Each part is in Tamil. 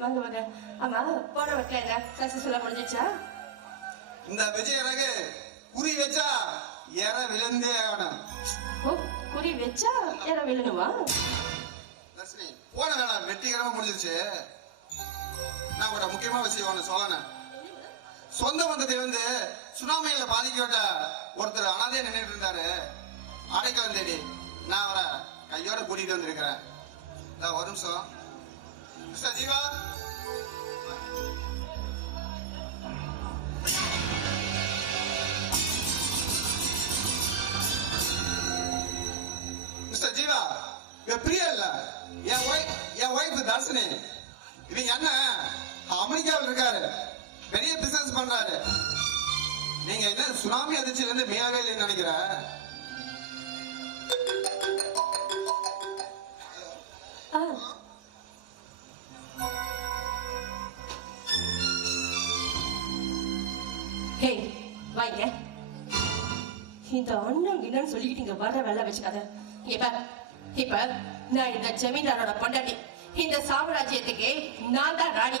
வாங்க ஆமா போன வட்டம் என்ன? சக்சஸ்ஃபுல்லா முடிஞ்சிச்சா? இந்த விஜய் குறி வச்சா எற விழுந்தே ஆகணும். ஓ குறி வச்சா யார விழணுமா? தர்ஷினி போன வேலை வெற்றிகரமா முடிஞ்சிருச்சு. நான் ஒரு முக்கியமான விஷயம் ஒண்ணு சொல்லணும். சொந்த பந்தத்தை வந்து சுனாமியில பாதிக்கப்பட்ட ஒருத்தர் அனாதையா நின்றுட்டு இருந்தாரு. அடைக்கலம் தேடி நான் அவரை கையோட கூட்டிட்டு வந்திருக்கிறேன். ஒரு நிமிஷம். மிஸ்டர் ஜீவா இவ பிரியா இல்ல என் ஒய்ஃப் என் ஒய்ஃப் தர்ஷினி. இவங்க அண்ணன் அமெரிக்காவில் இருக்காரு. பெரிய பிசினஸ் பண்றாரு. நீங்க என்ன சுனாமி அதிர்ச்சியில இருந்து மீளவே இல்லைன்னு நினைக்கிற? ஆ. ஹே வாங்க. இந்த அண்ணன் என்னன்னு சொல்லிக்கிட்டு இங்க வர வேலை வச்சுக்காத. இப்ப இப்ப நான் இந்த ஜமீன்தாரோட பொண்டாட்டி இந்த சாம்ராஜ்யத்துக்கு நான் தான் ராணி.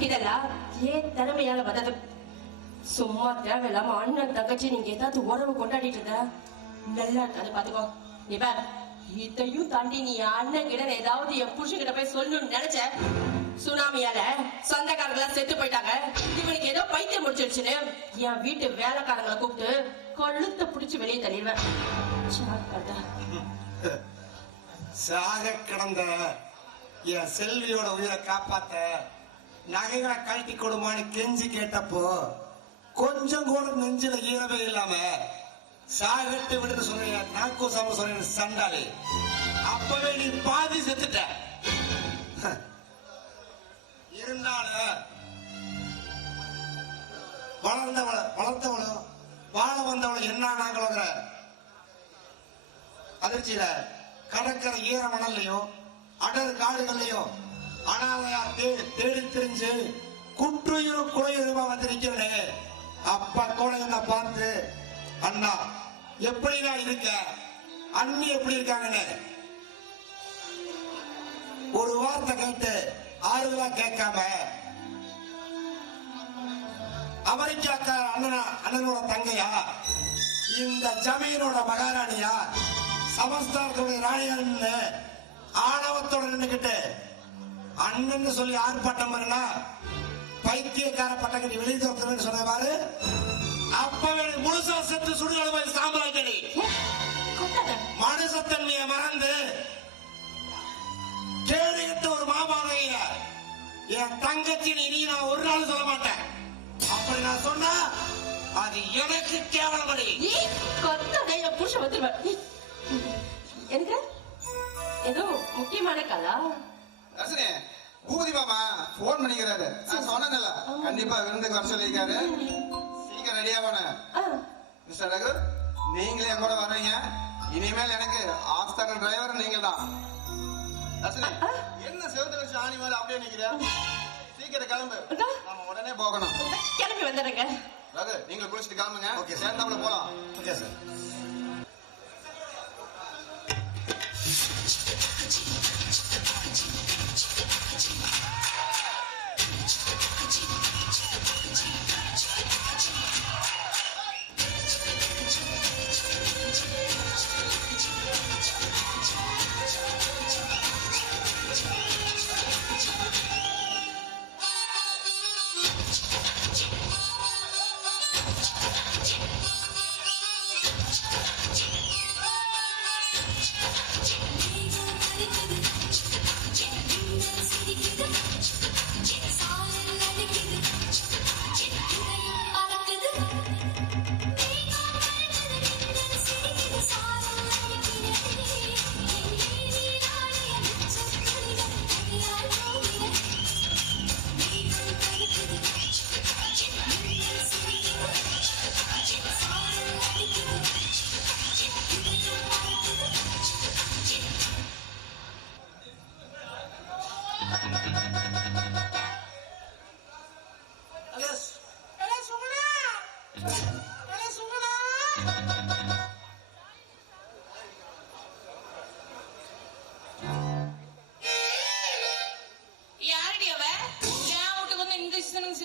இதெல்லாம் ஏன் திறமையால வந்தது? சும்மா தேவையில்லாம அண்ணன் தங்கச்சி நீங்க ஏதாவது உறவு கொண்டாடிட்டு இருந்த நல்லா இருக்காது பாத்துக்கோ. நீ பார் இதையும் தாண்டி நீ அண்ணன் கிட்ட ஏதாவது என் புருஷன் கிட்ட போய் சொல்லணும்னு நினைச்ச சுனாமியால சொந்தக்காரங்களா செத்து போயிட்டாங்க. இவனுக்கு ஏதோ பைத்தியம் முடிச்சிருச்சுன்னு என் வீட்டு வேலைக்காரங்களை கூப்பிட்டு கழுத்தை பிடிச்சி வெளியே தள்ளிடுவேன். சாக கிடந்த என் செல்வியோட உயிரை காப்பாத்த நகைகளை கழட்டி கொடுமான்னு கெஞ்சி கேட்டப்போ கொஞ்சம் கூட நெஞ்சில ஈரவே இல்லாம சாகட்டு விடுன்னு சொன்ன நாக்கு சாம சொன்ன சண்டாளி. அப்பவே நீ பாதி செத்துட்ட. இருந்தாலும் வளர்ந்தவள வளர்த்தவளும் வாழ வந்தவளும் என்ன நாங்களோங்கிற அதிர்ச்சியில கடற்கரை ஈர மணல்லையோ அடர் காடுகள்லையோ அனாதையா தேடி தெரிஞ்சு குற்றுயிரும் குறையுருமா வந்து நிக்கிறனே அப்பா கூட என்ன பார்த்து அண்ணா எப்படி நான் இருக்க? அண்ணி எப்படி இருக்காங்கன்னு? ஒரு வார்த்தை கேட்டு ஆறுதலா கேட்காம அமெரிக்காக்கார அண்ணனா அண்ணனோட தங்கையா? இந்த ஜமீனோட மகாராணியா? சமஸ்தானத்துடைய ராணியா ஆணவத்தோட நின்றுகிட்டு அண்ணன் சொல்லி ஆர்ப்பாட்டம் பண்ணா பைத்தியக்கார பட்டக்கடி வெளியே தோத்துறேன்னு சொன்னவாறு அப்பவே முழுசா செத்து சுடுகாடு போய் சாம்பலாக்கடி மனுஷத்தன்மையை மறந்து கேடுகிட்ட ஒரு மாபாதைய என் தங்கச்சி நீ நான் ஒரு நாள் சொல்ல மாட்டேன். அப்படி நான் சொன்னா அது எனக்கு கேவலமடி. ஏ, புருஷ என் எனக்கு ஏதோ முக்கியமான கலா தர்ஷினி பூதி மாமா போன் பண்ணிக்கிறாரு. நான் சொன்னதில்ல கண்டிப்பா விருந்துக்கு வர சொல்லியிருக்காரு. சீக்கிரம் ரெடியா போன மிஸ்டர் ரகு நீங்களே என் கூட வர்றீங்க. இனிமேல் எனக்கு ஆஸ்தான டிரைவர் நீங்க தான் தர்ஷினி என்ன செவத்துல வச்சு ஆணி மாதிரி அப்படியே நிக்கிறியா? சீக்கிரம் கிளம்பு. நாம உடனே போகணும். கிளம்பி வந்துடுறேங்க. ரகு நீங்க குளிச்சுட்டு கிளம்புங்க. Okay, sir. சேர்ந்தாப்புல போலாம். Okay sir Thank you.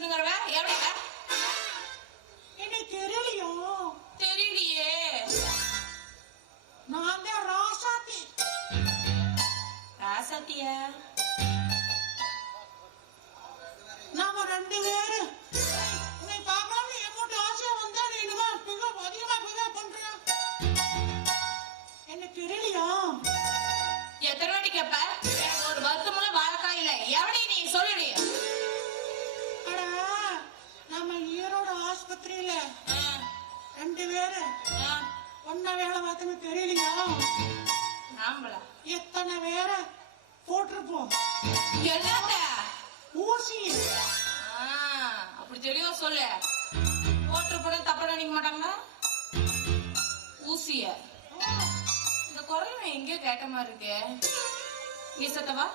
Norberg, ja ble det. ரெண்டு பேரு. ஆ, ஒன்னா வேலை பார்த்தோன்னு தெரியலையா? ஆம்பளை. எத்தனை பேரை போட்டிருப்போம்? என்னத்த? ஊசி. ஆ, அப்படி தெளிவா சொல்லு. ஓட்டு போட தப்பா நினைக்க மாட்டாங்களா? ஊசிய. இந்த குரல் நான் எங்கேயோ கேட்ட மாதிரி இருக்கு. நீ சத்தவா?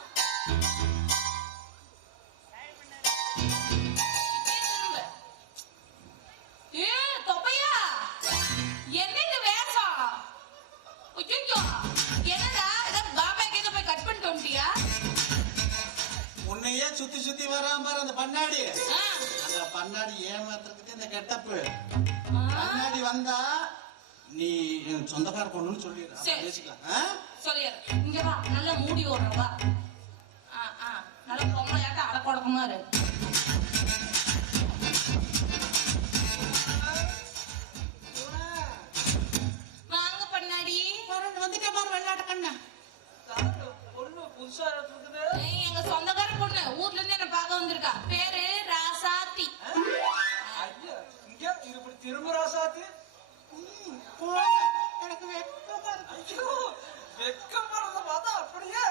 பண்ணாடி ஆ, அந்த பண்ணாடி ஏமாத்துறதுக்கு இந்த கெட்டப்பு. பண்ணாடி வந்தா நீ என் சொந்தக்கார பொண்ணுன்னு சொல்லிடு சரி. பேசிக்கலாம்? சொல்லிடுறேன். இங்க வா நல்லா மூடி ஓடுறோம் வா. ஆ ஆ. நல்லா பொம்பளையாட்ட அடக்கொடக்கமா இரு. வாங்க பண்ணாடி வந்துட்டே பாரு வெள்ளாட்ட கண்ண. ஏய், எங்க சொந்தக்கார பொண்ணு ஊர்ல இருந்து என்ன வந்திருக்கா. பேரு ராசாத்தி. திரும்ப ராசாத்தி? எனக்கு வெக்கமா இருக்கு. வெக்கப்படுறத பார்த்தா அப்படியே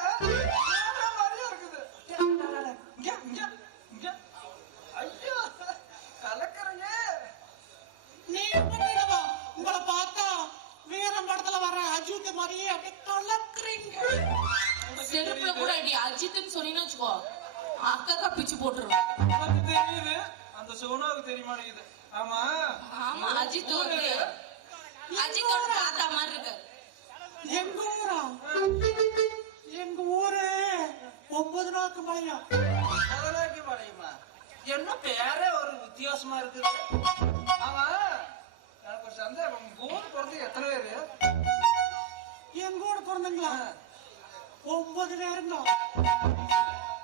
மாட்டேங்குது ஆமா. ஆமா அஜித் வந்து அஜித்தோட தாத்தா மாதிரி இருக்கு. எங்க ஊரா? எங்க ஊரு? ஒன்பது நாக்கு என்ன பேரே ஒரு வித்தியாசமா இருக்குது ஆமா. எனக்கு ஒரு சந்தேகம். ஊர் பிறந்து எத்தனை பேரு? எங்க ஊரு பிறந்தங்களா? ஒன்பது பேருங்க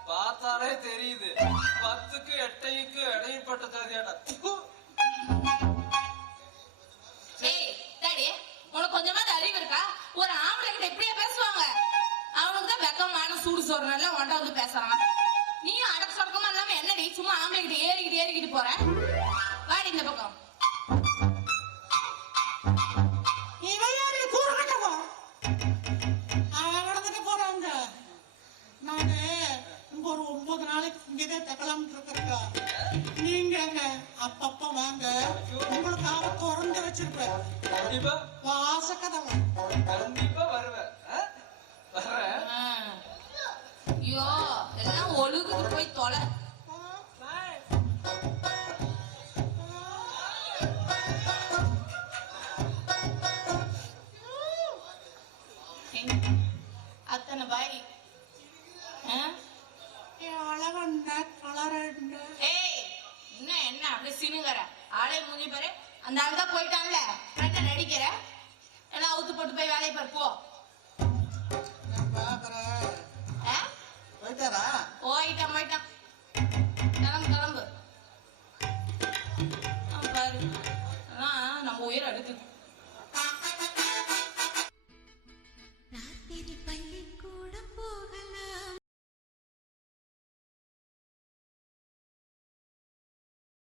பார்த்தாலே தெரியுது. பத்துக்கு எட்டைக்கு இடைப்பட்ட டாடி உனக்கு கொஞ்சமாவது அறிவு இருக்கா? ஒரு ஆம்பளை கிட்ட இப்படியே பேசுவாங்க. அவனுக்கு தான் வெக்கமான சூடு சொல்றனால உன்ட்ட வந்து பேசுறான். நீயும் அடக்க சொடக்கமா இல்லாம என்னடி சும்மா ஆம்பளை கிட்ட ஏறிக்கிட்டு ஏறிக்கிட்டு போற? வாடி இந்த பக்கம். இவன் யாரு? தக்கலாம்னு இருக்கிறேங்க நீங்க அங்க அப்பப்ப வாங்க. உங்களுக்காக திறந்து வச்சிருப்பேன். கண்டிப்பா. வாசக்கதவை. கண்டிப்பா வருவேன்? வர்றேன். ஐயோ எல்லாம் ஒழுகுது போய் தொலை. அப்படியே சினுங்கற. ஆளே மூஞ்சி பாரு. அந்த ஆள் தான் போயிட்டான்ல. கரெக்டா நடிக்கிற. எல்லாம் அவுத்து போட்டு போய் வேலையை பாரு போ? போயிட்டாரா? போயிட்டான் போயிட்டான்.